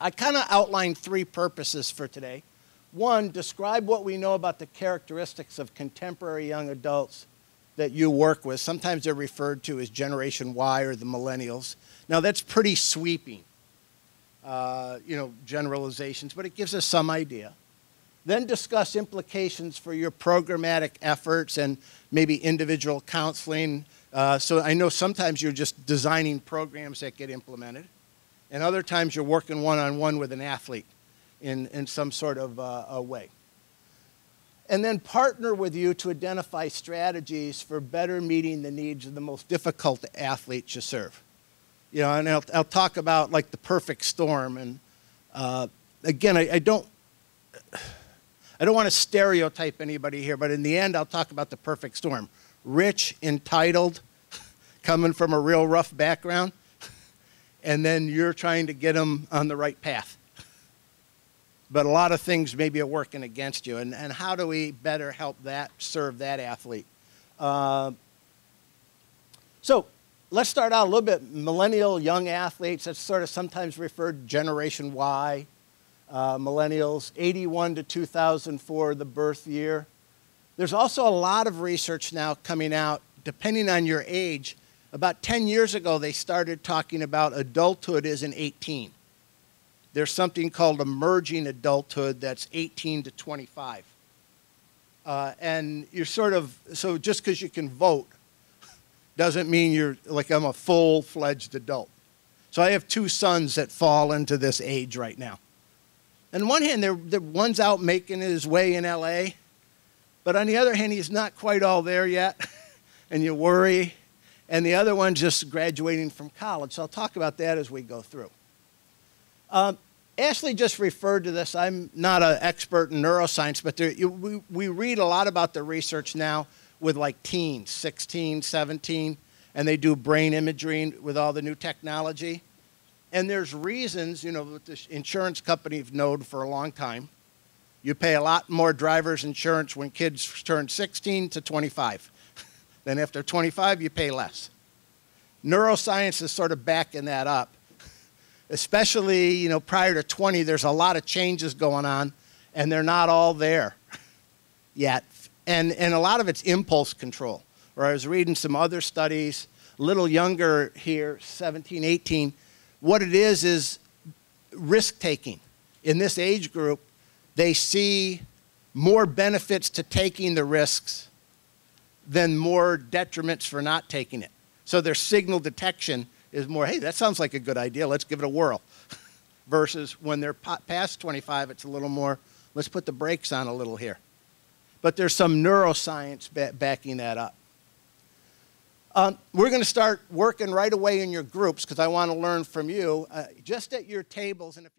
I kind of outlined three purposes for today. One, describe what we know about the characteristics of contemporary young adults that you work with. Sometimes they're referred to as Generation Y or the millennials. Now that's pretty sweeping, generalizations, but it gives us some idea. Then discuss implications for your programmatic efforts and maybe individual counseling. So I know sometimes you're just designing programs that get implemented, and other times you're working one-on-one with an athlete in some sort of a way. And then partner with you to identify strategies for better meeting the needs of the most difficult athletes you serve. You know, and I'll talk about like the perfect storm. And again, I don't want to stereotype anybody here, but in the end, I'll talk about the perfect storm. Rich, entitled, coming from a real rough background, and then you're trying to get them on the right path. But a lot of things maybe are working against you, and how do we better help that, serve that athlete? So let's start out a little bit. Millennial young athletes, that's sort of sometimes referred to Generation Y. Millennials, 81 to 2004, the birth year. There's also a lot of research now coming out, depending on your age. About 10 years ago, they started talking about adulthood as an 18. There's something called emerging adulthood that's 18 to 25. And you're sort of, so just because you can vote doesn't mean you're like, I'm a full-fledged adult. So I have two sons that fall into this age right now. On one hand, one's out making his way in LA, but on the other hand, he's not quite all there yet, and you worry. And the other one's just graduating from college. So I'll talk about that as we go through. Ashley just referred to this. I'm not an expert in neuroscience, but we read a lot about the research now with like teens, 16, 17, and they do brain imaging with all the new technology. And there's reasons, you know, what the insurance companies known for a long time. You pay a lot more driver's insurance when kids turn 16 to 25. Then after 25, you pay less. Neuroscience is sort of backing that up. Especially, you know, prior to 20, there's a lot of changes going on, and they're not all there yet. And a lot of it's impulse control. Or I was reading some other studies, a little younger here, 17, 18. What it is risk-taking. In this age group, they see more benefits to taking the risks than more detriments for not taking it. So their signal detection is more, hey, that sounds like a good idea, let's give it a whirl. Versus when they're past 25, it's a little more, let's put the brakes on a little here. But there's some neuroscience backing that up. We're going to start working right away in your groups because I want to learn from you, just at your tables. And if